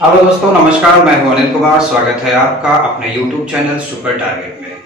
Hello दोस्तों, नमस्कार। मैं हूं अनिल कुमार। स्वागत है आपका अपने YouTube चैनल सुपर टारगेट में।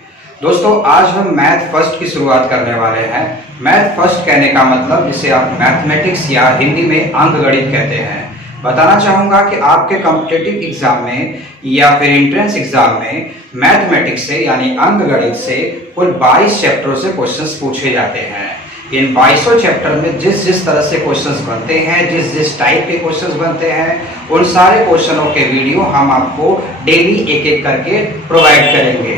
दोस्तों, आज हम मैथ फर्स्ट की शुरुआत करने वाले हैं। मैथ फर्स्ट कहने का मतलब जिसे आप मैथमेटिक्स या हिंदी में अंकगणित कहते हैं। बताना चाहूंगा कि आपके कॉम्पिटिटिव एग्जाम में या फिर एंट्रेंस एग्जाम में मैथमेटिक्स से यानी अंकगणित से कुल 22 चैप्टरों से क्वेश्चंस पूछे जाते हैं। इन 22 चैप्टर में जिस जिस तरह से क्वेश्चंस बनते हैं, जिस जिस टाइप के क्वेश्चंस बनते हैं, उन सारे क्वेश्चनों के वीडियो हम आपको डेली एक एक करके प्रोवाइड करेंगे।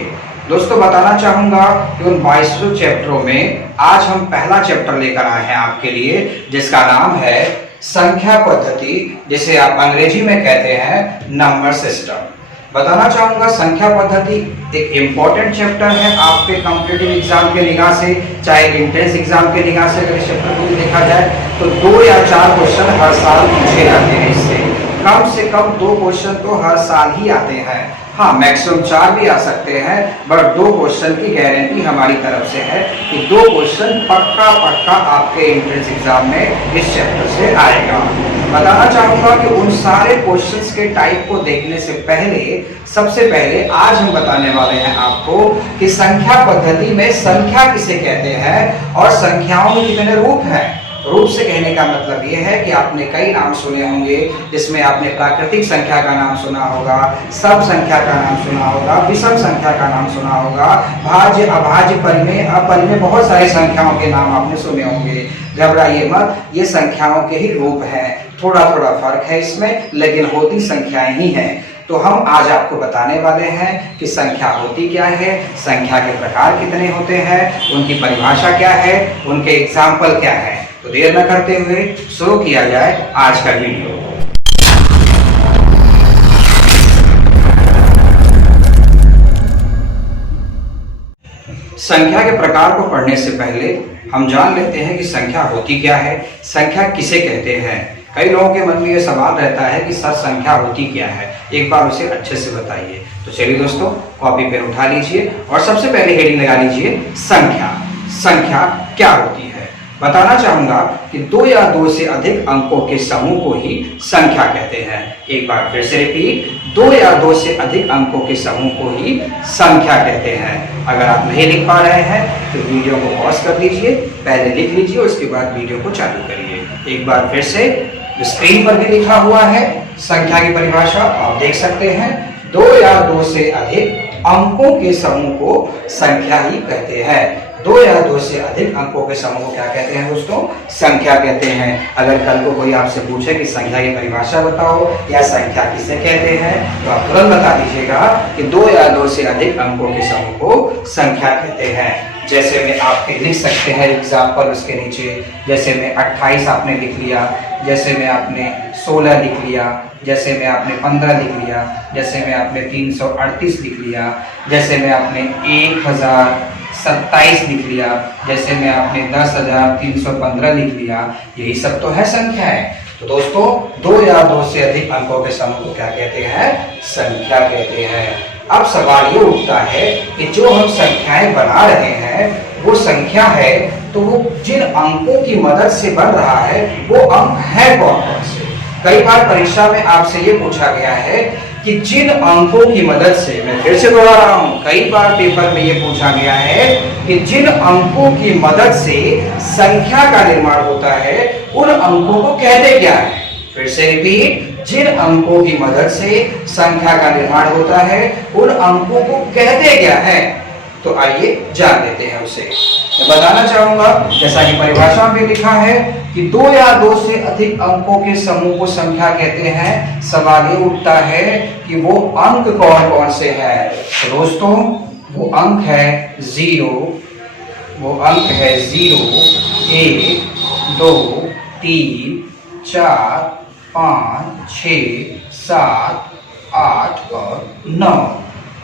दोस्तों, बताना चाहूंगा कि उन 22 चैप्टरों में आज हम पहला चैप्टर लेकर आए हैं आपके लिए, जिसका नाम है संख्या पद्धति, जिसे आप अंग्रेजी में कहते हैं नंबर सिस्टम। बताना चाहूंगा संख्या पद्धति एक इम्पॉर्टेंट चैप्टर है आपके कॉम्पिटिटिव एग्जाम के निगाह से, चाहे एंट्रेंस एग्जाम के निगाह से अगर इस चैप्टर को देखा जाए तो 2 या 4 क्वेश्चन हर साल पूछे जाते हैं। इससे कम से कम 2 क्वेश्चन तो हर साल ही आते हैं। हाँ, मैक्सिमम 4 भी आ सकते हैं, बट 2 क्वेश्चन की गारंटी हमारी तरफ से है कि 2 क्वेश्चन पक्का आपके एंट्रेंस एग्जाम में इस चैप्टर से आएगा। बताना चाहूंगा कि उन सारे क्वेश्चंस के टाइप को देखने से पहले सबसे पहले आज हम बताने वाले हैं आपको कि संख्या पद्धति में संख्या किसे कहते हैं और संख्याओं में कितने रूप हैं। रूप से कहने का मतलब यह है कि आपने कई नाम सुने होंगे, जिसमें आपने प्राकृतिक संख्या का नाम सुना होगा, सब संख्या का नाम सुना होगा, विषम संख्या का नाम सुना होगा, भाज्य, अभाज्य, परिमेय, अपरिमेय, बहुत सारी संख्याओं के नाम आपने सुने होंगे। घबराइए मत, ये संख्याओं के ही रूप हैं। थोड़ा थोड़ा फर्क है इसमें, लेकिन होती संख्याएं ही हैं। तो हम आज आपको बताने वाले हैं कि संख्या होती क्या है, संख्या के प्रकार कितने होते हैं, उनकी परिभाषा क्या है, उनके एग्जाम्पल क्या है। तो देर न करते हुए शुरू किया जाए आज का वीडियो। संख्या के प्रकार को पढ़ने से पहले हम जान लेते हैं कि संख्या होती क्या है, संख्या किसे कहते हैं। कई लोगों के मन में यह सवाल रहता है कि सर संख्या होती क्या है, एक बार उसे अच्छे से बताइए। तो चलिए दोस्तों, कॉपी पेन उठा लीजिए और सबसे पहले हेडिंग लगा लीजिए संख्या। संख्या क्या होती है? बताना चाहूंगा कि 2 या 2 से अधिक अंकों के समूह को ही संख्या कहते हैं। एक बार फिर से रिपीट, 2 या 2 से अधिक अंकों के समूह को ही संख्या कहते हैं। अगर आप नहीं लिख पा रहे हैं तो वीडियो को पॉज कर लीजिए, पहले लिख लीजिए, उसके बाद वीडियो को चालू करिए। एक बार फिर से, स्क्रीन पर भी लिखा हुआ है संख्या की परिभाषा, आप देख सकते हैं। 2 या 2 से अधिक अंकों के समूह को संख्या ही कहते हैं। 2 या 2 से अधिक अंकों के समूह को क्या कहते हैं दोस्तों? संख्या कहते हैं। अगर कल को कोई आपसे पूछे कि संख्या की परिभाषा बताओ या संख्या किसे कहते हैं, तो आप तुरंत बता दीजिएगा कि 2 या 2 से अधिक अंकों के समूह को संख्या कहते हैं। जैसे में आपके लिख सकते हैं एग्जाम्पल उसके नीचे, जैसे में 28 आपने लिख लिया, जैसे में आपने 16 लिख लिया, जैसे में आपने 15 लिख लिया, जैसे में आपने 338 लिख लिया, जैसे में आपने 1027 लिख लिया, जैसे में आपने 10,315 लिख लिया। यही सब तो है संख्याएं। तो दोस्तों, 2 या 2 से अधिक अंकों के समूह को क्या कहते हैं? संख्या कहते हैं। अब सवाल ये उठता है कि जो हम संख्याएं बना रहे हैं वो संख्या है, तो वो जिन अंकों की मदद से बन रहा है वो अंक है कौन कौन से? कई बार परीक्षा में आपसे ये पूछा गया है कि जिन अंकों की मदद से, मैं फिर से दोहरा रहा हूं, कई बार पेपर में ये पूछा गया है कि जिन अंकों की मदद से संख्या का निर्माण होता है उन अंकों को कहते क्या है? फिर से रिपीट, जिन अंकों की मदद से संख्या का निर्माण होता है उन अंकों को कहते क्या है? तो आइए जान लेते हैं उसे। मैं बताना चाहूंगा, जैसा कि परिभाषा में लिखा है कि 2 या 2 से अधिक अंकों के समूह को संख्या कहते हैं। सवाल ये उठता है कि वो अंक कौन कौन से हैं? तो दोस्तों, वो अंक है 0, वो अंक है 0, 1, 2, 3, 4, 5, 6, 7, 8 और 9।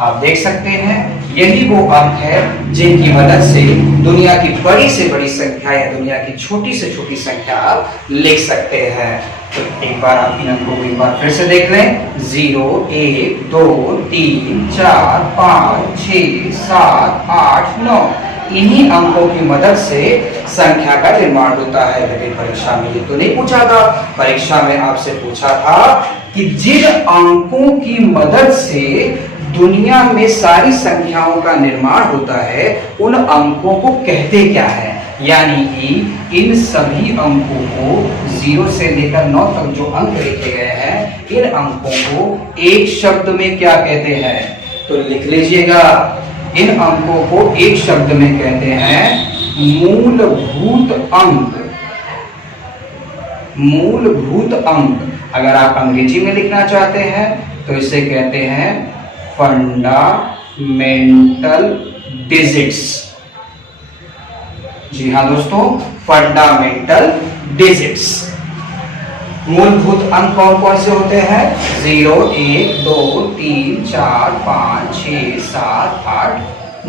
आप देख सकते हैं यही वो अंक है जिनकी मदद से दुनिया की बड़ी से बड़ी संख्या या दुनिया की छोटी से छोटी संख्या आप लिख सकते हैं। तो एक बार आप इन अंकों को एक बार फिर से देख लें। 0, 1, 2, 3, 4, 5, 6, 7, 8, 9। इन्हीं अंकों की मदद से संख्या का निर्माण होता है। लेकिन परीक्षा में ये तो नहीं पूछा था। परीक्षा में आपसे पूछा था कि जिन अंकों की मदद से दुनिया में सारी संख्याओं का निर्माण होता है उन अंकों को कहते क्या है। यानी कि इन सभी अंकों को 0 से लेकर 9 तक जो अंक लिखे गए हैं इन अंकों को एक शब्द में क्या कहते हैं, तो लिख लीजिएगा। इन अंकों को एक शब्द में कहते हैं मूलभूत अंक। मूलभूत अंक। अगर आप अंग्रेजी में लिखना चाहते हैं तो इसे कहते हैं फंडामेंटल डिजिट्स। जी हाँ दोस्तों, फंडामेंटल डिजिट्स। मूलभूत अंक कौन कौन से होते हैं? 0, 1, 2, 3, 4, 5, 6, 7, 8,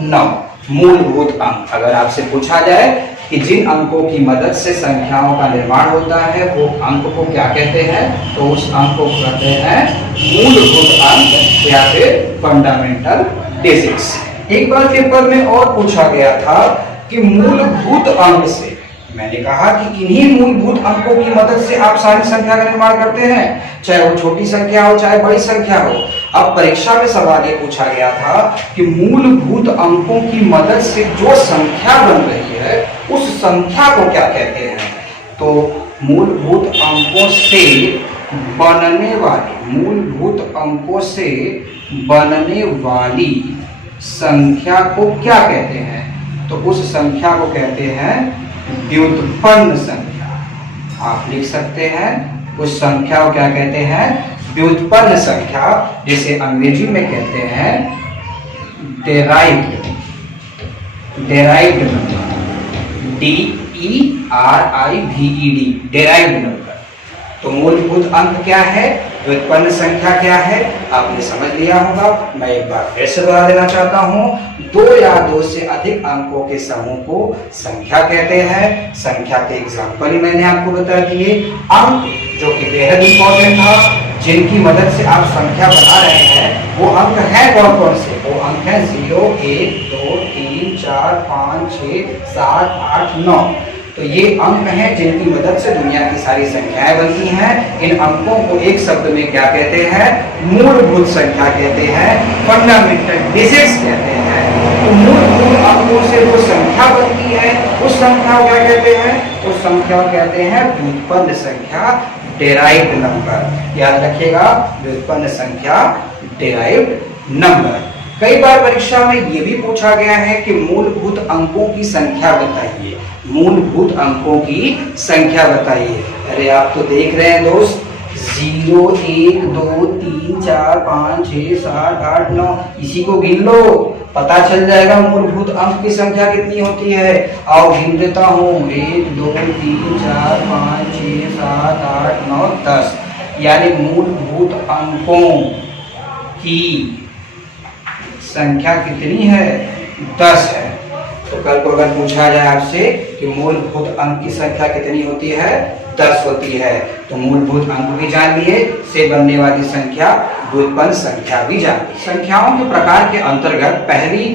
9 मूलभूत अंक। अगर आपसे पूछा जाए कि जिन अंकों की मदद से संख्याओं का निर्माण होता है वो अंक को क्या कहते हैं, तो उस अंक को कहते हैं मूलभूत अंक या फिर फंडामेंटल डिजिट्स। एक बार पेपर में और पूछा गया था कि मूलभूत अंक से, मैंने कहा कि इन्हीं मूलभूत अंकों की मदद से आप सारी संख्या का निर्माण करते हैं, चाहे वो छोटी संख्या हो चाहे बड़ी संख्या हो। अब परीक्षा में सवाल ये पूछा गया था कि मूलभूत अंकों की मदद से जो संख्या बन रही है उस संख्या को क्या कहते हैं। तो मूलभूत अंकों से बनने वाली, मूलभूत अंकों से बनने वाली संख्या को क्या कहते हैं, तो उस संख्या को कहते हैं व्युत्पन्न संख्या। आप लिख सकते हैं उस संख्या को क्या कहते हैं, व्युत्पन्न संख्या, जिसे अंग्रेजी में कहते हैं derived number. DERIVED derived number. तो मूलभूत अंक क्या है, व्युत्पन्न संख्या क्या है, आपने समझ लिया होगा। मैं एक बार फिर से बता देना चाहता हूं, 2 या 2 से अधिक अंकों के समूह को संख्या कहते हैं। संख्या के एग्जाम्पल ही मैंने आपको बता दिए। अंक जो कि बेहद इंपॉर्टेंट था, जिनकी मदद से आप संख्या बना रहे हैं वो अंक है कौन कौन से, वो अंक है 0, 1, 2, 3, 4, 5, 6, 7, 8, 9। तो ये अंक हैं जिनकी मदद से दुनिया की सारी संख्याएं बनती हैं। इन अंकों को एक शब्द में क्या कहते हैं, मूलभूत संख्या कहते हैं, फंडामेंटल डिजिट्स कहते हैं। तो मूलभूत अंकों से वो संख्या बनती है, उस संख्या को क्या कहते हैं, उस संख्या को कहते हैं व्युत्पन्न संख्या, डेराइव्ड नंबर। याद रखिएगा, व्युत्पन्न संख्या, डेराइव्ड नंबर। कई बार परीक्षा में ये भी पूछा गया है कि मूलभूत अंकों की संख्या बताइए। मूलभूत अंकों की संख्या बताइए। अरे आप तो देख रहे हैं दोस्त, 0, 1, 2, 3, 4, 5, 6, 7, 8, 9, इसी को गिन लो, पता चल जाएगा मूलभूत अंक की संख्या कितनी होती है। आओ गिन देता हूँ, 1, 2, 3, 4, 5, 6, 7, 8, 9, 10। यानी मूलभूत अंकों की संख्या कितनी है, 10 है। तो कल को अगर पूछा जाए आपसे कि मूलभूत अंक की संख्या कितनी होती है, 10 होती है, तो मूलभूत अंक भी जान लिए, से बनने वाली संख्या व्युत्पन्न संख्या भी जान ली। संख्याओं के प्रकार के अंतर्गत पहली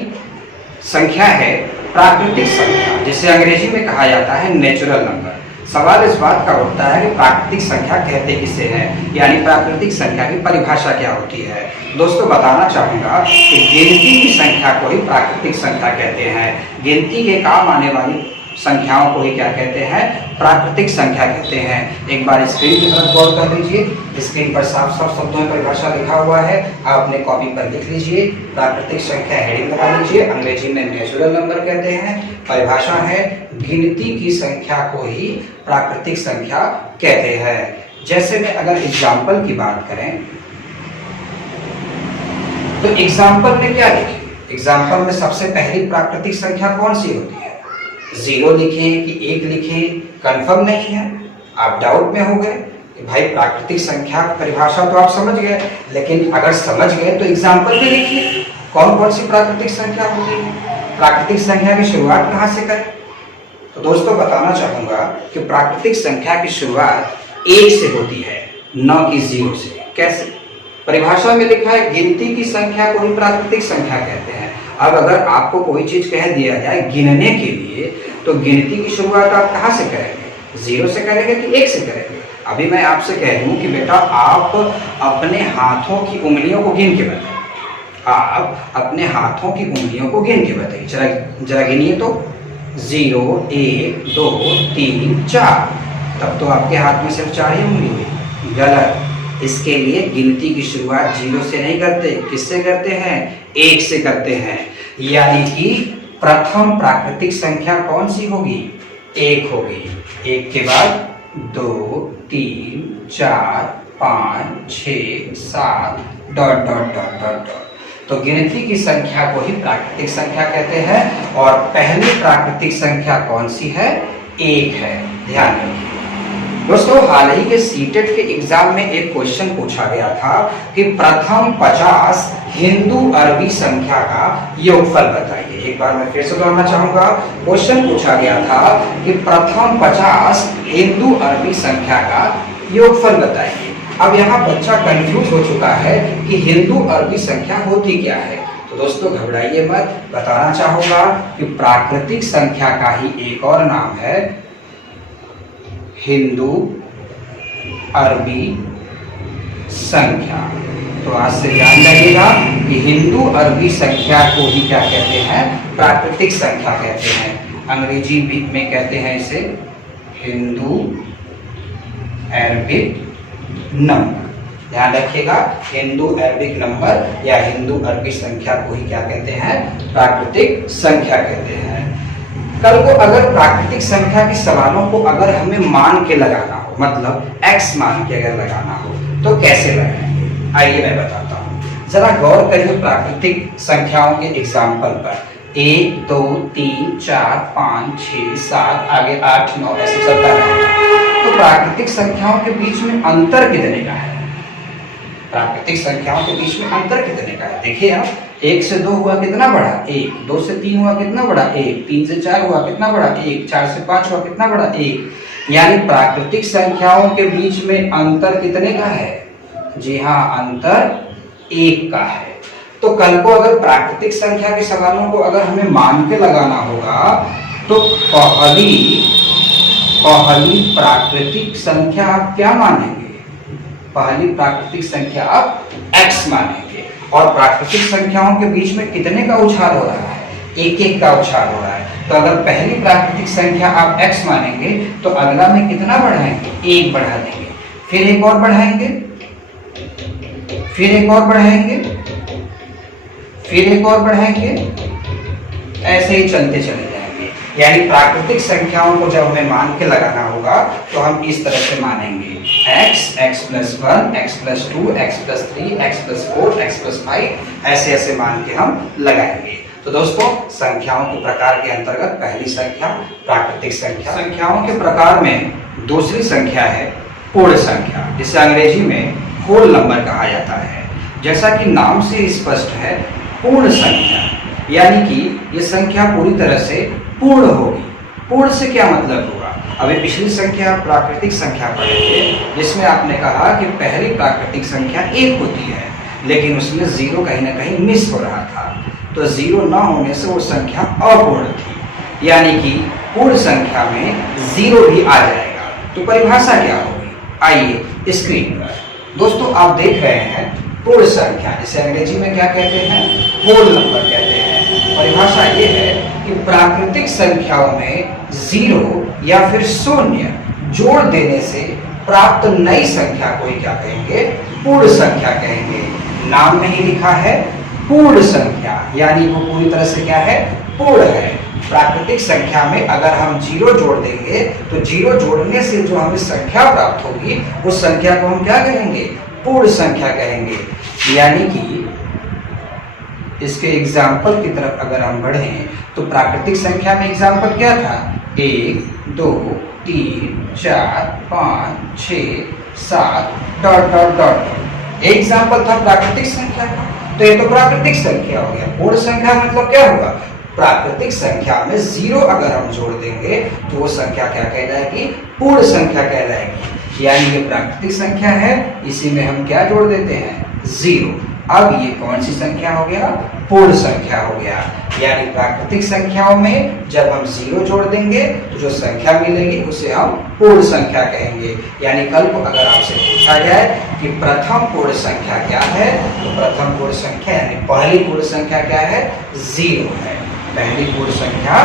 संख्या है प्राकृतिक संख्या, जिसे अंग्रेजी में कहा जाता है नेचुरल नंबर। सवाल इस बात का उठता है कि प्राकृतिक संख्या कहते किसे हैं, यानी प्राकृतिक संख्या की परिभाषा क्या होती है। दोस्तों बताना चाहूंगा कि गिनती की संख्या को ही प्राकृतिक संख्या कहते हैं। गिनती के काम आने वाली संख्याओं को ही क्या कहते हैं, प्राकृतिक संख्या कहते हैं। एक बार स्क्रीन की तरफ गौर कर लीजिए। स्क्रीन पर साफ साफ शब्दों में परिभाषा लिखा हुआ है, आप अपने कॉपी पर लिख लीजिए। प्राकृतिक संख्या हेडिंग लगा लीजिए। अंग्रेजी में नेचुरल नंबर कहते हैं। परिभाषा है, गिनती की संख्या को ही प्राकृतिक संख्या कहते हैं। जैसे में अगर एग्जाम्पल की बात करें तो एग्जाम्पल में क्या लिखें, एग्जाम्पल में सबसे पहली प्राकृतिक संख्या कौन सी होती है, 0 लिखें कि 1 लिखें, कंफर्म नहीं है। आप डाउट में हो गए कि भाई प्राकृतिक संख्या परिभाषा तो आप समझ गए, लेकिन अगर समझ गए तो एग्जाम्पल में लिखिए कौन कौन सी प्राकृतिक संख्या होती है, प्राकृतिक संख्या की शुरुआत कहाँ से करें। तो दोस्तों बताना चाहूंगा कि प्राकृतिक संख्या की शुरुआत 1 से होती है, न कि 0 से। कैसे, परिभाषा में लिखा है गिनती की संख्या को ही प्राकृतिक संख्या कहते हैं। अब अगर आपको कोई चीज कह दिया जाए गिनने के लिए, तो गिनती की शुरुआत आप कहाँ से करेंगे? 0 से करेंगे कि 1 से करेंगे? अभी मैं आपसे कह दूं कि बेटा आप अपने हाथों की उंगलियों को गिन के बताइए। आप अपने हाथों की उंगलियों को गिन के बताइए। जरा गिनिए तो। 0, 1, 2, 3, 4। तब तो आपके हाथ में सिर्फ 4 ही उंगली हुई। गलत। इसके लिए गिनती की शुरुआत 0 से नहीं करते। किससे करते हैं? 1 से करते हैं। यानी कि प्रथम प्राकृतिक संख्या कौन सी होगी? 1 होगी। 1 के बाद 2, 3, 4, 5, 6, 7 ... तो गिनती की संख्या को ही प्राकृतिक संख्या कहते हैं। और पहली प्राकृतिक संख्या कौन सी है? 1 है। ध्यान रखिए दोस्तों, हाल ही के सीटेट के एग्जाम में एक क्वेश्चन पूछा गया था कि प्रथम 50 हिंदू अरबी संख्या का योगफल बताइए। एक बार मैं फिर से दोहराना चाहूंगा। क्वेश्चन पूछा गया था कि प्रथम 50 हिंदू अरबी संख्या का योगफल बताइए। अब यहाँ बच्चा कंफ्यूज हो चुका है कि हिंदू अरबी संख्या होती क्या है। तो दोस्तों घबराइए मत, बताना चाहूंगा कि प्राकृतिक संख्या का ही एक और नाम है हिंदू अरबी संख्या। तो आज से ध्यान रखिएगा कि हिंदू अरबी संख्या को ही क्या कहते हैं? प्राकृतिक संख्या कहते हैं। अंग्रेजी में कहते हैं इसे हिंदू अरबिक नंबर। ध्यान रखिएगा, हिंदू अरबिक नंबर या हिंदू अरबी संख्या को ही क्या कहते हैं? प्राकृतिक संख्या कहते हैं। कल को अगर प्राकृतिक संख्या के सवालों को अगर हमें मान के लगाना हो, मतलब x मान के अगर लगाना हो, तो कैसे लगाएंगे? आइए मैं बताता हूँ। जरा गौर करिए प्राकृतिक संख्याओं के एग्जाम्पल पर। 1, 2, 3, 4, 5, 6, 7, आगे 8, 9 ऐसे चलता रहेगा। तो प्राकृतिक संख्याओं के बीच में अंतर कितने का है? प्राकृतिक संख्याओं के बीच में अंतर कितने का है? देखिए आप, 1 से 2 हुआ कितना बड़ा? 1। 2 से 3 हुआ कितना बड़ा? 1। 3 से 4 हुआ कितना बड़ा? 1। 4 से 5 हुआ कितना बड़ा? 1। यानी प्राकृतिक संख्याओं के बीच में अंतर कितने का है? जी हाँ, अंतर 1 का है। तो कल को अगर प्राकृतिक संख्या के सवालों को अगर हमें मान के लगाना होगा, तो पहली प्राकृतिक संख्या आप क्या मानेंगे? पहली प्राकृतिक संख्या आप x मानेंगे। और प्राकृतिक संख्याओं के बीच में कितने का उछाल हो रहा है? 1-1 का उछाल हो रहा है। तो अगर पहली प्राकृतिक संख्या आप x मानेंगे, तो अगला में कितना बढ़ाएंगे? 1 बढ़ा देंगे, फिर एक और बढ़ाएंगे, फिर एक और बढ़ाएंगे, फिर एक और बढ़ाएंगे, ऐसे ही चलते चले जाएंगे। यानी प्राकृतिक संख्याओं को जब हमें मान के लगाना होगा, तो हम इस तरह से मानेंगे x, x+1, x+2, x+3, x+4, x+5 ऐसे ऐसे मान के हम लगाएंगे। तो दोस्तों संख्याओं के प्रकार के अंतर्गत पहली संख्या प्राकृतिक संख्या। संख्याओं के प्रकार में दूसरी संख्या है पूर्ण संख्या, जिसे अंग्रेजी में होल नंबर कहा जाता है। जैसा कि नाम से स्पष्ट है, पूर्ण संख्या यानी कि ये संख्या पूरी तरह से पूर्ण होगी। पूर्ण से क्या मतलब होगा? अभी पिछली संख्या प्राकृतिक संख्या पढ़े थे, जिसमें आपने कहा कि पहली प्राकृतिक संख्या 1 होती है, लेकिन उसमें 0 कहीं ना कहीं मिस हो रहा था। तो 0 न होने से वो संख्या अपूर्ण थी। यानी कि पूर्ण संख्या में 0 भी आ जाएगा। तो परिभाषा क्या होगी? आइए स्क्रीन पर दोस्तों आप देख रहे हैं पूर्ण संख्या, जिसे अंग्रेजी में क्या कहते हैं? होल नंबर कहते हैं। परिभाषा ये है कि प्राकृतिक संख्याओं में 0 या फिर 0 जोड़ देने से प्राप्त नई संख्या को ही क्या कहेंगे? पूर्ण संख्या कहेंगे। नाम में ही लिखा है पूर्ण संख्या, यानी वो पूरी तरह से क्या है? पूर्ण है। प्राकृतिक संख्या में अगर हम 0 जोड़ देंगे, तो 0 जोड़ने से जो हमें संख्या प्राप्त होगी, उस संख्या को हम क्या कहेंगे? पूर्ण संख्या कहेंगे। यानी कि इसके एग्जाम्पल की तरफ अगर हम बढ़ें, तो प्राकृतिक संख्या में एग्जाम्पल क्या था? 1, 2, 3, 4, 5, 6, 7 ... एग्जाम्पल था प्राकृतिक संख्या का। तो ये तो प्राकृतिक संख्या हो गया। पूर्ण संख्या मतलब क्या होगा? प्राकृतिक संख्या में 0 अगर हम जोड़ देंगे, तो वो संख्या क्या कहलाएगी? पूर्ण संख्या कहलाएगी। यानी ये प्राकृतिक संख्या है, इसी में हम क्या जोड़ देते हैं? 0। अब ये कौन सी संख्या हो गया? पूर्ण संख्या हो गया। यानी प्राकृतिक संख्याओं में जब हम 0 जोड़ देंगे तो जो संख्या मिलेगी उसे हम पूर्ण संख्या कहेंगे। यानी कल को अगर आपसे पूछा जाए कि प्रथम पूर्ण संख्या क्या है, तो प्रथम पूर्ण संख्या यानी पहली पूर्ण संख्या क्या है? 0 है। पहली पूर्ण संख्या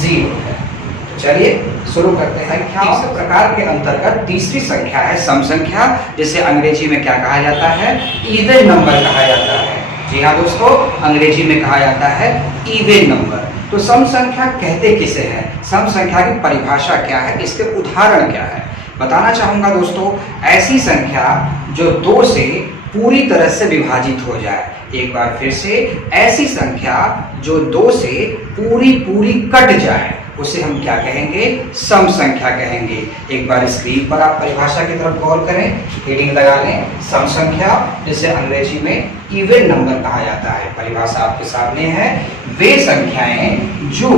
0 है। तो चलिए शुरू करते हैं। इस प्रकार के अंतर्गत तीसरी संख्या है सम संख्या, जिसे अंग्रेजी में क्या कहा जाता है? इवन नंबर कहा जाता है। जी हाँ दोस्तों, अंग्रेजी में कहा जाता है इवन नंबर। तो सम संख्या कहते किसे हैं? सम संख्या की परिभाषा क्या है? इसके उदाहरण क्या है? बताना चाहूंगा दोस्तों, ऐसी संख्या जो 2 से पूरी तरह से विभाजित हो जाए। एक बार फिर से, ऐसी संख्या जो 2 से पूरी कट जाए उसे हम क्या कहेंगे? सम संख्या कहेंगे। एक बार स्क्रीन पर आप परिभाषा की तरफ गौर करें, हेडिंग लगा लें, सम संख्या जिसे अंग्रेजी में इवन नंबर कहा जाता है। परिभाषा आपके सामने है। वे संख्याएं जो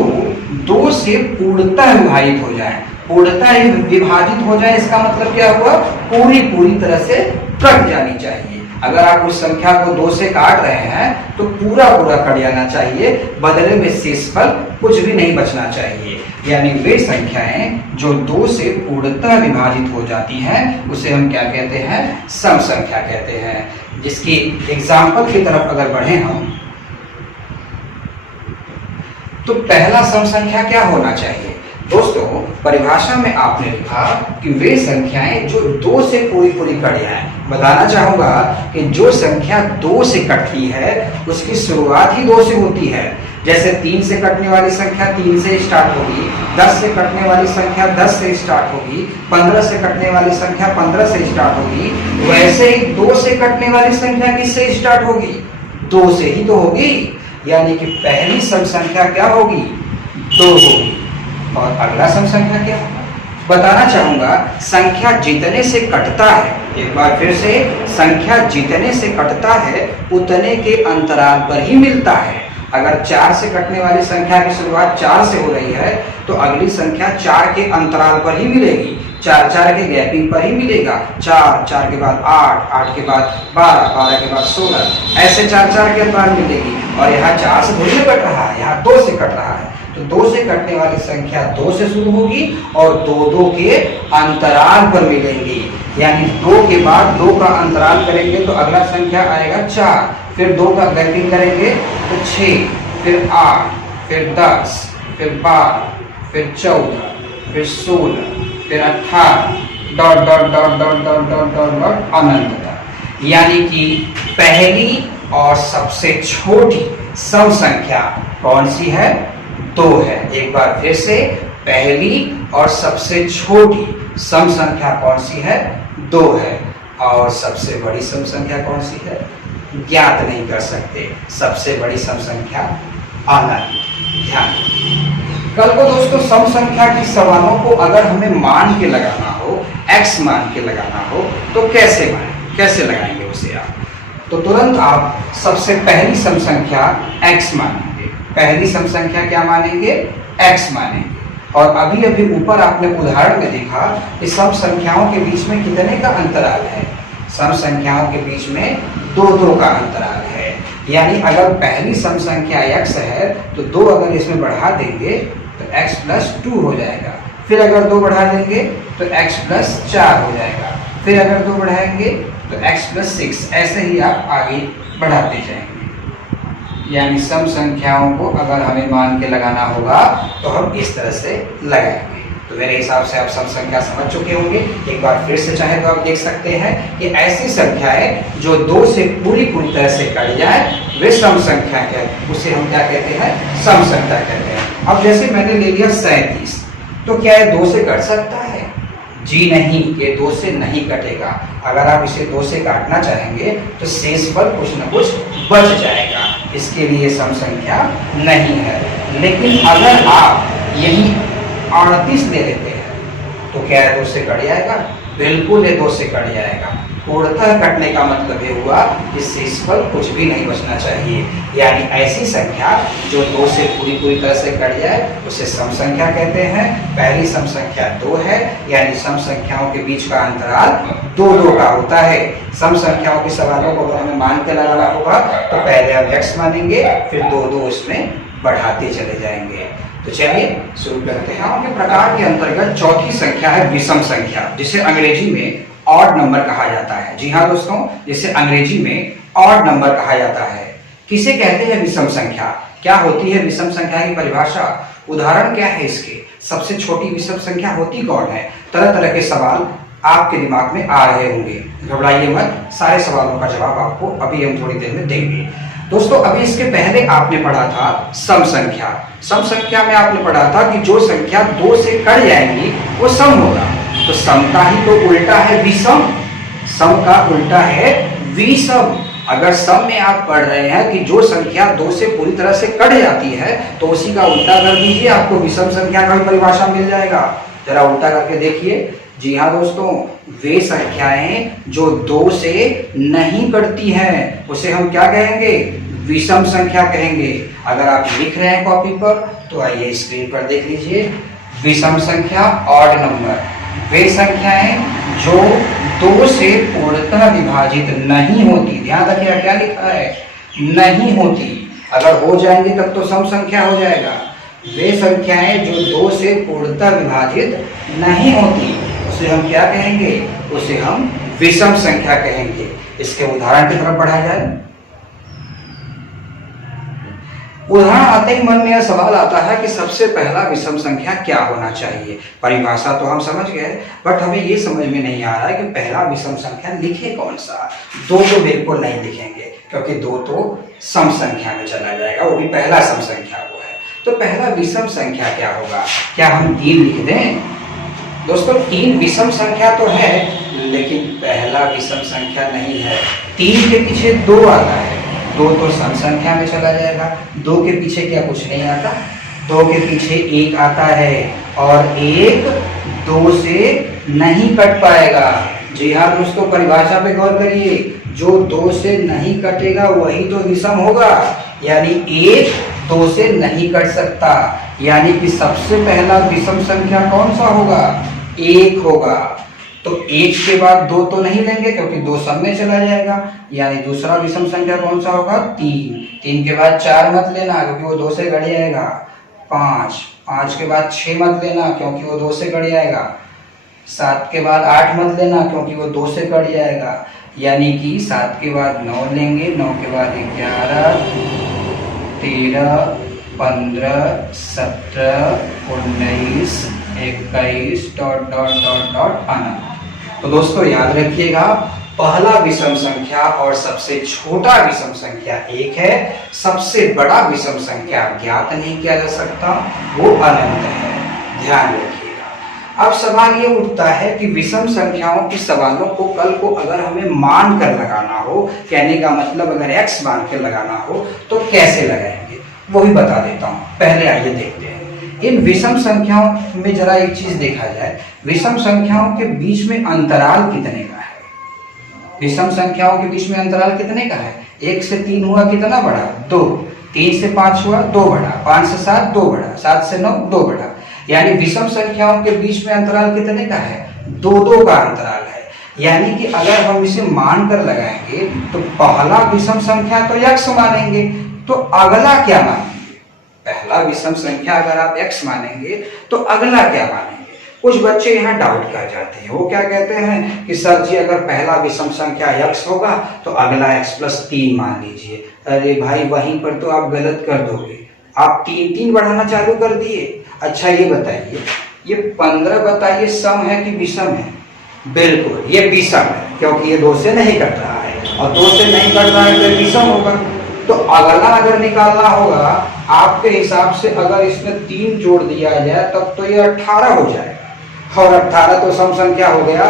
2 से पूर्णतः विभाजित हो जाएं। पूर्णतः विभाजित हो जाए इसका मतलब क्या हुआ? पूरी तरह से कट जानी चाहिए। अगर आप उस संख्या को 2 से काट रहे हैं तो पूरा कट जाना चाहिए, बदले में शेषफल कुछ भी नहीं बचना चाहिए। यानी वे संख्याएं जो 2 से पूर्णतः विभाजित हो जाती हैं उसे हम क्या कहते हैं? सम संख्या कहते हैं। जिसकी एग्जाम्पल की तरफ अगर बढ़े हम, तो पहला सम संख्या क्या होना चाहिए? दोस्तों, परिभाषा में आपने लिखा कि वे संख्याएं जो 2 से पूरी कट जाएं। बताना चाहूंगा कि जो संख्या 2 से कटती है उसकी शुरुआत ही 2 से होती है। जैसे 3 से कटने वाली संख्या 3 से स्टार्ट होगी, 10 से कटने वाली संख्या 10 से स्टार्ट होगी, 15 से कटने वाली संख्या 15 से स्टार्ट होगी। वैसे ही 2 से कटने वाली संख्या किससे स्टार्ट होगी? 2 से ही तो होगी। यानी कि पहली सम संख्या क्या होगी? 2 होगी। और अगला सम संख्या क्या होगा? बताना चाहूंगा, संख्या जितने से कटता है, एक बार फिर से, संख्या जितने से कटता है उतने के अंतराल पर ही मिलता है। अगर 4 से कटने वाली संख्या की शुरुआत 4 से हो रही है तो अगली संख्या 4 के अंतराल पर ही मिलेगी। 4 के गैपिंग पर ही मिलेगा। 4 के बाद 8 के बाद 12 के बाद 16, ऐसे 4 के अंतराल मिलेगी। और यहाँ 4 से थोड़ी कट रहा है, यहाँ 2 से कट रहा है। तो 2 से कटने वाली संख्या 2 से शुरू होगी और 2 के अंतराल पर मिलेंगी। यानी 2 के बाद 2 का अंतराल करेंगे तो अगला संख्या आएगा 4, फिर 2 का गैपिंग करेंगे तो 6, फिर 8, फिर 10, फिर 12, फिर 14, फिर 16, फिर 18, dot dot dot dot dot dot dot dot अनंत तक। यानी कि पहली और सबसे छोटी सम संख्या कौन सी है? 2 है। एक बार फिर से, पहली और सबसे छोटी सम संख्या कौन सी है? 2 है। और सबसे बड़ी सम संख्या कौन सी है? ज्ञात नहीं कर सकते। सबसे बड़ी सम संख्या अनंत। ध्यान, कल को दोस्तों सम संख्या की सवालों को अगर हमें मान के लगाना हो, x मान के लगाना हो, तो कैसे लगाएंगे उसे आप? तो तुरंत आप सबसे पहली सम संख्या x मानेंगे। पहली सम संख्या क्या मानेंगे? x मानेंगे। और अभी ऊपर आपने उदाहरण में देखा कि सम संख्याओं के बीच में कितने का अंतराल है? सम संख्याओं के बीच में 2 का अंतराल है। यानी अगर पहली सम संख्या x है तो 2 अगर इसमें बढ़ा देंगे तो x + 2 हो जाएगा। फिर अगर 2 बढ़ा देंगे तो x + 4 हो जाएगा। फिर अगर 2 बढ़ाएंगे तो x + 6, ऐसे ही आप आगे बढ़ाते जाएंगे। यानी सम संख्याओं को अगर हमें मान के लगाना होगा तो हम इस तरह से लगाएंगे। तो मेरे हिसाब से आप सम संख्या समझ चुके होंगे। एक बार फिर से चाहे तो आप देख सकते हैं कि ऐसी संख्याएं जो 2 से पूरी तरह से कट जाए वे सम संख्या है, उसे हम क्या कहते हैं? सम संख्या कहते हैं। अब जैसे मैंने ले लिया 37, तो क्या ये 2 से कट सकता है? जी नहीं, ये 2 से नहीं कटेगा। अगर आप इसे 2 से काटना चाहेंगे तो शेषफल कुछ न कुछ बच जाएगा, इसके लिए सम संख्या नहीं है। लेकिन अगर आप यही 38 ले लेते हैं तो क्या 2 से कट जाएगा? बिल्कुल ये 2 से कट जाएगा। पूर्णतः कटने का मतलब ये हुआ कि शेष पर कुछ भी नहीं बचना चाहिए। यानी ऐसी संख्या जो 2 से पूरी तरह से कट जाए उसे सम संख्या कहते हैं। पहली सम संख्या 2 है, यानी सम संख्याओं के बीच का अंतराल 2 का होता है। सम संख्याओं के सवालों को अगर हमें मान के लगाना होगा तो पहले हम x मानेंगे, फिर 2 उसमें बढ़ाते चले जाएंगे। तो चलिए शुरू करते हैं। के प्रकार के अंतर्गत चौथी संख्या है विषम संख्या, जिसे अंग्रेजी में ऑड नंबर कहा जाता है। जी हाँ दोस्तों, जिसे अंग्रेजी में ऑड नंबर कहा जाता है। किसे कहते हैं विषम संख्या? क्या होती है विषम संख्या की परिभाषा? उदाहरण क्या है इसके? सबसे छोटी विषम संख्या होती कौन है? तरह तरह के सवाल आपके दिमाग में आ रहे होंगे। घबराइए मत, सारे सवालों का जवाब आपको अभी हम थोड़ी देर में देंगे। दोस्तों अभी इसके पहले आपने पढ़ा था सम संख्या। सम संख्या में आपने पढ़ा था कि जो संख्या 2 से कट जाएंगी वो सम होगा। तो सम का ही तो उल्टा है विषम। सम का उल्टा है विषम। अगर सम में आप पढ़ रहे हैं कि जो संख्या 2 से पूरी तरह से कट जाती है तो उसी का उल्टा कर दीजिए, आपको विषम संख्या का भी परिभाषा मिल जाएगा। जरा उल्टा करके देखिए। जी हाँ दोस्तों, वे संख्याएं जो 2 से नहीं कटती हैं उसे हम क्या कहेंगे? विषम संख्या कहेंगे। अगर आप लिख रहे हैं कॉपी पर तो आइए स्क्रीन पर देख लीजिए। विषम संख्या ऑड नंबर, वे संख्याएं जो 2 से पूर्णतः विभाजित नहीं होती। ध्यान रखिएगा क्या लिखा है? नहीं होती। अगर हो जाएंगे तब तो सम संख्या हो जाएगा। वे संख्याएं जो 2 से पूर्णतः विभाजित नहीं होती उसे हम क्या कहेंगे? उसे हम विषम संख्या कहेंगे। इसके उदाहरण की तरफ बढ़ा जाए। उदाहरण आते ही मन में यह सवाल आता है कि सबसे पहला विषम संख्या क्या होना चाहिए? परिभाषा तो हम समझ गए, बट हमें ये समझ में नहीं आ रहा है कि पहला विषम संख्या लिखे कौन सा। 2 तो बिल्कुल नहीं लिखेंगे क्योंकि 2 तो सम संख्या में चला जाएगा, वो भी पहला सम संख्या वो है। तो पहला विषम संख्या क्या होगा? क्या हम 3 लिख दें? दोस्तों 3 विषम संख्या तो है, लेकिन पहला विषम संख्या नहीं है। 3 के पीछे 2 आता है, 2 तो सम संख्या में चला जाएगा। 2 के पीछे क्या कुछ नहीं आता? 2 के पीछे 1 आता है और 1 2 से नहीं कट पाएगा। जी हाँ दोस्तों, परिभाषा पे गौर करिए। जो 2 से नहीं कटेगा वही तो विषम होगा। यानी 1 2 से नहीं कट सकता। यानी कि सबसे पहला विषम संख्या कौन सा होगा? 1 होगा। तो 1 के बाद 2 तो नहीं लेंगे क्योंकि 2 सम में चला जाएगा। यानी दूसरा विषम संख्या कौन सा होगा? 3। 3 के बाद 4 मत लेना क्योंकि वो 2 से कट जाएगा। 5 5 के बाद 6 मत लेना क्योंकि वो 2 से कट जाएगा। 7 के बाद 8 मत लेना क्योंकि वो 2 से कट जाएगा। यानी कि 7 के बाद 9 लेंगे, 9 के बाद 11 13 15 17 19 21 डॉट डॉट डॉट डॉट अनंत। तो दोस्तों याद रखिएगा, पहला विषम संख्या और सबसे छोटा विषम संख्या 1 है। सबसे बड़ा विषम संख्या ज्ञात नहीं किया जा सकता, वो अनंत है। ध्यान रखिएगा। अब सवाल ये उठता है कि विषम संख्याओं के सवालों को कल को अगर हमें मान कर लगाना हो, कहने का मतलब अगर x मान के लगाना हो तो कैसे लगाएंगे, वो भी बता देता हूँ। पहले आइए देखते हैं। इन विषम संख्याओं में जरा एक चीज देखा जाए, विषम संख्याओं के बीच में अंतराल कितने का है? विषम संख्याओं के बीच में अंतराल कितने का है? 1 से 3 हुआ कितना बड़ा? 2। 3 से 5 हुआ 2 बड़ा। 5 से 7 2 बड़ा। 7 से 9 2 बड़ा। यानी विषम संख्याओं के बीच में अंतराल कितने का है? 2 का अंतराल है। यानी कि अगर हम इसे मान कर लगाएंगे तो पहला विषम संख्या तो x मानेंगे, तो अगला क्या मानेंगे? पहला विषम संख्या अगर आप x मानेंगे तो अगला क्या मानेंगे? कुछ बच्चे यहाँ डाउट कर जाते हैं। वो क्या कहते हैं कि सर जी अगर पहला विषम संख्या x होगा तो अगला x+3 मान लीजिए। अरे भाई वहीं पर तो आप गलत कर दोगे, आप 3 बढ़ाना चालू कर दिए। अच्छा ये बताइए, ये 15 बताइए सम है कि विषम है? बिल्कुल ये विषम है क्योंकि ये 2 से नहीं कट रहा है और 2 से नहीं कट रहा है तो विषम होगा। तो अगला अगर निकालना होगा आपके हिसाब से, अगर इसमें 3 जोड़ दिया जाए तब तो ये 18 हो जाएगा और 18 तो सम संख्या हो गया।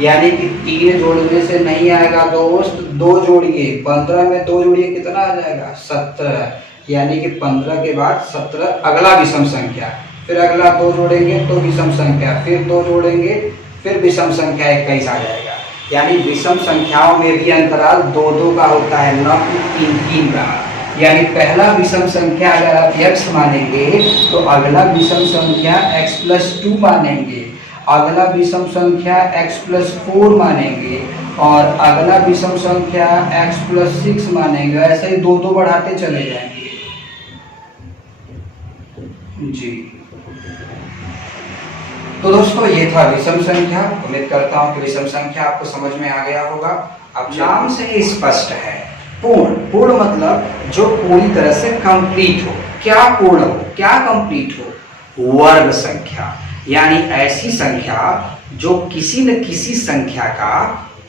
यानी कि 3 जोड़ने से नहीं आएगा दोस्त, 2 जोड़िए। 15 में 2 जोड़िए कितना आ जाएगा? 17। यानी कि 15 के बाद 17 अगला विषम संख्या, फिर अगला 2 जोड़ेंगे तो विषम संख्या, फिर 2 जोड़ेंगे फिर विषम संख्या 21 आ जाएगा। यानी विषम संख्याओं में भी अंतराल 2-2 का होता है, न कि 3-3 का। यानी पहला विषम संख्या अगर आप x मानेंगे तो अगला विषम संख्या x+2 मानेंगे, अगला विषम संख्या x+4 मानेंगे और अगला विषम संख्या x+6 मानेंगे। ऐसे ही 2-2 बढ़ाते चले जाएंगे जी। तो दोस्तों ये था विषम संख्या। उम्मीद करता हूँ कि विषम संख्या आपको समझ में आ गया होगा। अब नाम से ही स्पष्ट है, पूर्ण। पूर्ण मतलब जो पूरी तरह से कंप्लीट हो। क्या पूर्ण हो, क्या कंप्लीट हो? वर्ग संख्या, यानी ऐसी संख्या जो किसी न किसी संख्या का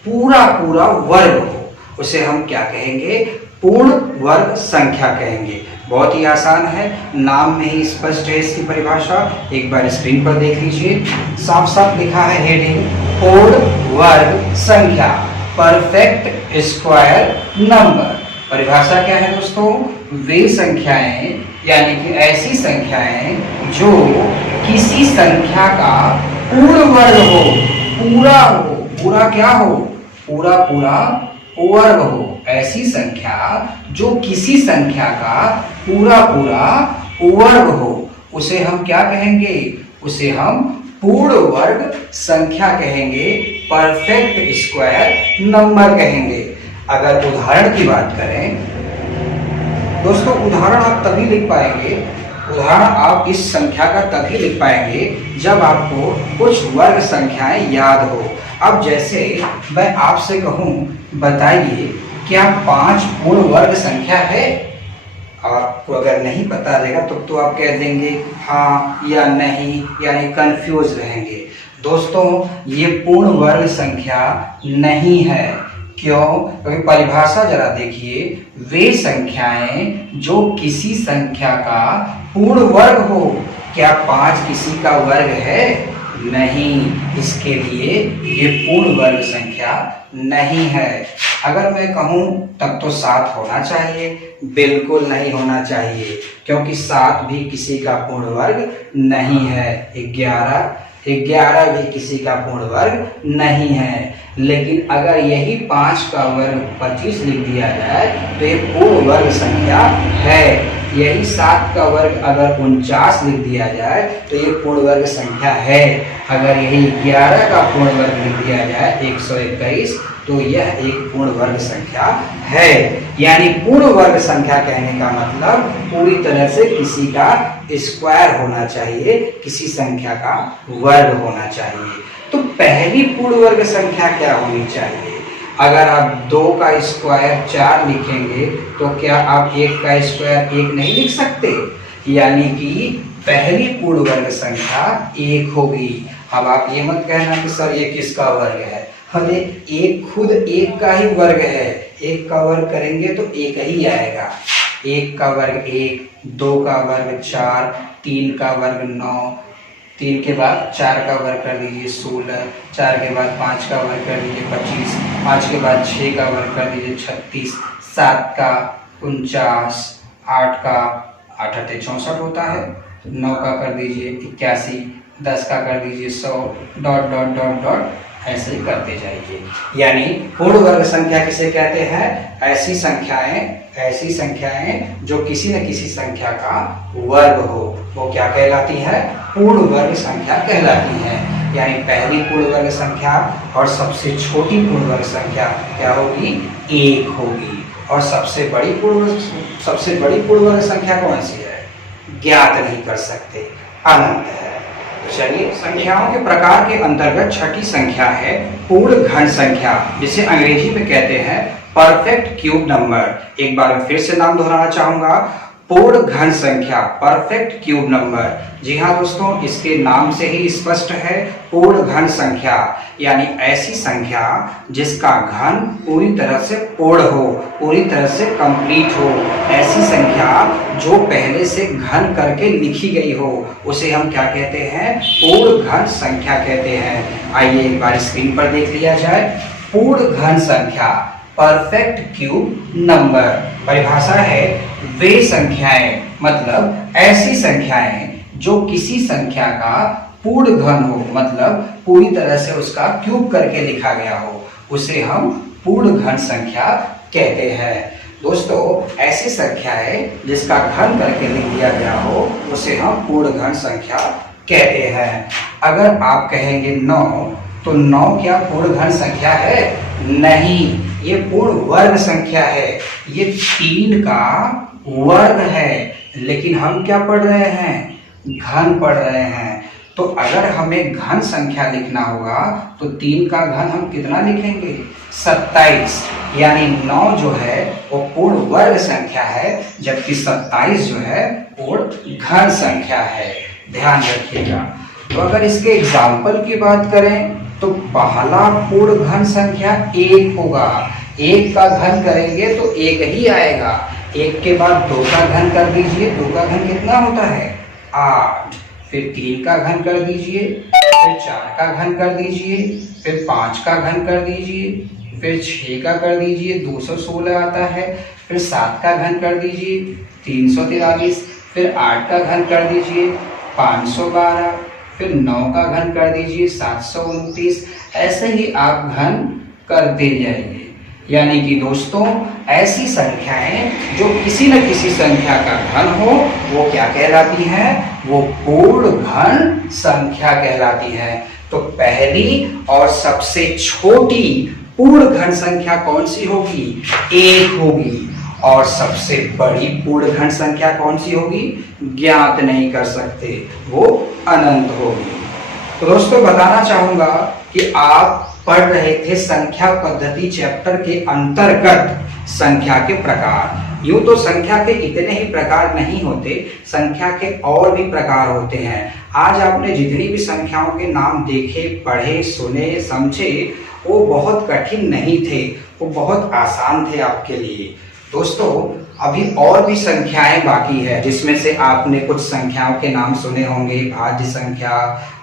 पूरा पूरा वर्ग हो, उसे हम क्या कहेंगे? पूर्ण वर्ग संख्या कहेंगे। बहुत ही आसान है, नाम में ही स्पष्ट है इसकी परिभाषा। एक बार स्क्रीन पर देख लीजिए, साफ साफ लिखा है हेडिंग, पूर्ण वर्ग संख्या, परफेक्ट स्क्वायर नंबर। परिभाषा क्या है दोस्तों? वे संख्याएं, यानी कि ऐसी संख्याएं जो किसी संख्या का पूर्ण वर्ग हो, पूरा हो। पूरा क्या हो? पूरा पूरा वर्ग हो। ऐसी संख्या जो किसी संख्या का पूरा पूरा वर्ग हो, उसे हम क्या कहेंगे? उसे हम पूर्ण वर्ग संख्या कहेंगे, परफेक्ट स्क्वायर नंबर कहेंगे। अगर उदाहरण की बात करें दोस्तों, उदाहरण आप तभी लिख पाएंगे, उदाहरण आप इस संख्या का तभी लिख पाएंगे जब आपको कुछ वर्ग संख्याएं याद हो। अब जैसे मैं आपसे कहूं, बताइए क्या 5 पूर्ण वर्ग संख्या है? आपको अगर नहीं पता रहेगा तो आप कह देंगे हाँ या नहीं, यानी कंफ्यूज रहेंगे। दोस्तों ये पूर्ण वर्ग संख्या नहीं है। क्यों? क्योंकि परिभाषा जरा देखिए, वे संख्याएं जो किसी संख्या का पूर्ण वर्ग हो। क्या 5 किसी का वर्ग है? नहीं, इसके लिए ये पूर्ण वर्ग संख्या नहीं है। अगर मैं कहूं तब तो 7 होना चाहिए, बिल्कुल नहीं होना चाहिए, क्योंकि 7 भी किसी का पूर्ण वर्ग नहीं है। 11 भी किसी का पूर्ण वर्ग नहीं है। लेकिन अगर यही 5 का वर्ग 25 लिख दिया जाए तो ये पूर्ण वर्ग संख्या है। यही 7 का वर्ग अगर 49 लिख दिया जाए तो ये पूर्ण वर्ग संख्या है। अगर यही 11 का पूर्ण वर्ग लिख दिया जाए 121 तो यह एक पूर्ण वर्ग संख्या है। यानी पूर्ण वर्ग संख्या कहने का मतलब पूरी तरह से किसी का स्क्वायर होना चाहिए, किसी संख्या का वर्ग होना चाहिए। तो पहली पूर्ण वर्ग संख्या क्या होनी चाहिए? अगर आप 2 का स्क्वायर 4 लिखेंगे तो क्या आप 1 का स्क्वायर 1 नहीं लिख सकते? यानी कि पहली पूर्ण वर्ग संख्या 1 होगी। अब आप ये मत कहना कि सर ये किसका वर्ग है, हमें एक खुद 1 का ही वर्ग है। 1 का वर्ग करेंगे तो 1 ही आएगा। 1 का वर्ग 1, 2 का वर्ग 4, 3 का वर्ग 9, 3 के बाद 4 का वर्ग कर दीजिए 16, 4 के बाद 5 का वर्ग कर दीजिए 25, 5 के बाद 6 का वर्ग कर दीजिए 36, 7 का 49, 8 का 8 8 64 होता है, 9 का कर दीजिए 81, 10 का कर दीजिए 100, डॉट डॉट डॉट डॉट ऐसे ही करते जाइए। यानी पूर्ण वर्ग संख्या किसे कहते हैं? ऐसी संख्याएं जो किसी न किसी संख्या का वर्ग हो, वो क्या कहलाती है? पूर्ण वर्ग संख्या कहलाती है। यानी पहली पूर्ण वर्ग संख्या और सबसे छोटी पूर्ण वर्ग संख्या क्या होगी? 1 होगी। और सबसे बड़ी पूर्ण वर्ग संख्या कौन सी है? ज्ञात नहीं कर सकते, अनंत है। चलिए, संख्याओं के प्रकार के अंतर्गत छठी संख्या है पूर्ण घन संख्या, जिसे अंग्रेजी में कहते हैं परफेक्ट क्यूब नंबर। एक बार मैं फिर से नाम दोहराना चाहूंगा, पूर्ण घन संख्या, परफेक्ट क्यूब नंबर। जी हाँ दोस्तों, इसके नाम से ही स्पष्ट है, पूर्ण घन संख्या यानी ऐसी संख्या जिसका घन पूरी तरह से पूर्ण हो, पूरी तरह से कंप्लीट हो। ऐसी संख्या जो पहले से घन करके लिखी गई हो, उसे हम क्या कहते हैं? पूर्ण घन संख्या कहते हैं। आइए एक बार स्क्रीन पर देख लिया जाए। पूर्ण घन संख्या, परफेक्ट क्यूब नंबर। परिभाषा है वे संख्याएं, मतलब ऐसी संख्याएं जो किसी संख्या का पूर्ण घन हो, मतलब पूरी तरह से उसका क्यूब करके लिखा गया हो, उसे हम पूर्ण घन संख्या कहते हैं। दोस्तों, ऐसी संख्या है जिसका घन करके लिख दिया गया हो उसे हम पूर्ण घन संख्या कहते हैं। अगर आप कहेंगे 9, तो 9 क्या पूर्ण घन संख्या है? नहीं, ये पूर्ण वर्ग संख्या है। ये 3 का वर्ग है, लेकिन हम क्या पढ़ रहे हैं? घन पढ़ रहे हैं। तो अगर हमें घन संख्या लिखना होगा तो 3 का घन हम कितना लिखेंगे? 27। यानी 9 जो है वो पूर्ण वर्ग संख्या है, जबकि 27 जो है पूर्ण घन संख्या है। ध्यान रखिएगा। तो अगर इसके एग्जाम्पल की बात करें तो पहला पूर्ण घन संख्या 1 होगा। 1 का घन करेंगे तो 1 ही आएगा। 1 के बाद 2 का घन कर दीजिए, 2 का घन कितना होता है? 8। फिर 3 का घन कर दीजिए, फिर 4 का घन कर दीजिए, फिर 5 का घन कर दीजिए, फिर 6 का कर दीजिए, 216 आता है। फिर 7 का घन कर दीजिए, 343। फिर 8 का घन कर दीजिए, 512। फिर 9 का घन कर दीजिए, 729। ऐसे ही आप घन करते जाइए। यानी कि दोस्तों, ऐसी संख्याएं जो किसी न किसी संख्या का घन हो वो क्या कहलाती हैं? वो पूर्ण घन संख्या कहलाती है। तो पहली और सबसे छोटी पूर्ण घन संख्या कौन सी होगी? 1 होगी। और सबसे बड़ी पूर्ण घन संख्या कौन सी होगी? ज्ञात नहीं कर सकते, वो अनंत होगी। तो दोस्तों, बताना चाहूंगा कि आप पढ़ रहे थे संख्या पद्धति चैप्टर के अंतर्गत संख्या के प्रकार। यूं तो संख्या के इतने ही प्रकार नहीं होते, संख्या के और भी प्रकार होते हैं। आज आपने जितनी भी संख्याओं के नाम देखे, पढ़े, सुने, समझे, वो बहुत कठिन नहीं थे, वो बहुत आसान थे आपके लिए। दोस्तों, अभी और भी संख्याएं बाकी है, जिसमें से आपने कुछ संख्याओं के नाम सुने होंगे। भाज्य संख्या,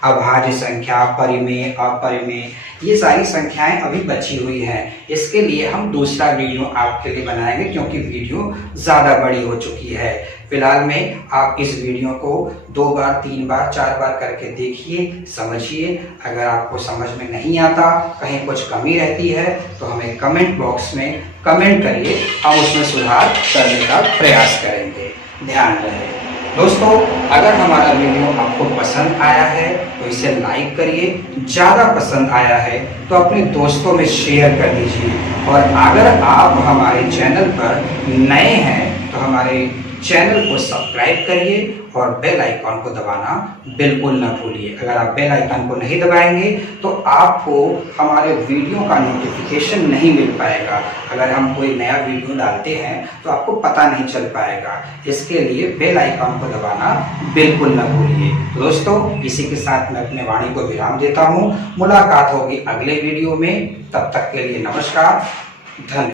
अभाज्य संख्या, परिमेय, अपरिमेय, ये सारी संख्याएं अभी बची हुई हैं। इसके लिए हम दूसरा वीडियो आपके लिए बनाएंगे, क्योंकि वीडियो ज़्यादा बड़ी हो चुकी है। फिलहाल में आप इस वीडियो को 2 बार, 3 बार, 4 बार करके देखिए, समझिए। अगर आपको समझ में नहीं आता, कहीं कुछ कमी रहती है, तो हमें कमेंट बॉक्स में कमेंट करिए, हम उसमें सुधार करने का प्रयास करेंगे। ध्यान रहे। दोस्तों, अगर हमारा वीडियो आपको पसंद आया है तो इसे लाइक करिए, ज़्यादा पसंद आया है तो अपने दोस्तों में शेयर कर दीजिए। और अगर आप हमारे चैनल पर नए हैं तो हमारे चैनल को सब्सक्राइब करिए और बेल आइकन को दबाना बिल्कुल न भूलिए। अगर आप बेल आइकन को नहीं दबाएंगे तो आपको हमारे वीडियो का नोटिफिकेशन नहीं मिल पाएगा। अगर हम कोई नया वीडियो डालते हैं तो आपको पता नहीं चल पाएगा। इसके लिए बेल आइकन को दबाना बिल्कुल न भूलिए। दोस्तों, इसी के साथ मैं अपने वाणी को विराम देता हूँ। मुलाकात होगी अगले वीडियो में। तब तक के लिए नमस्कार, धन्यवाद।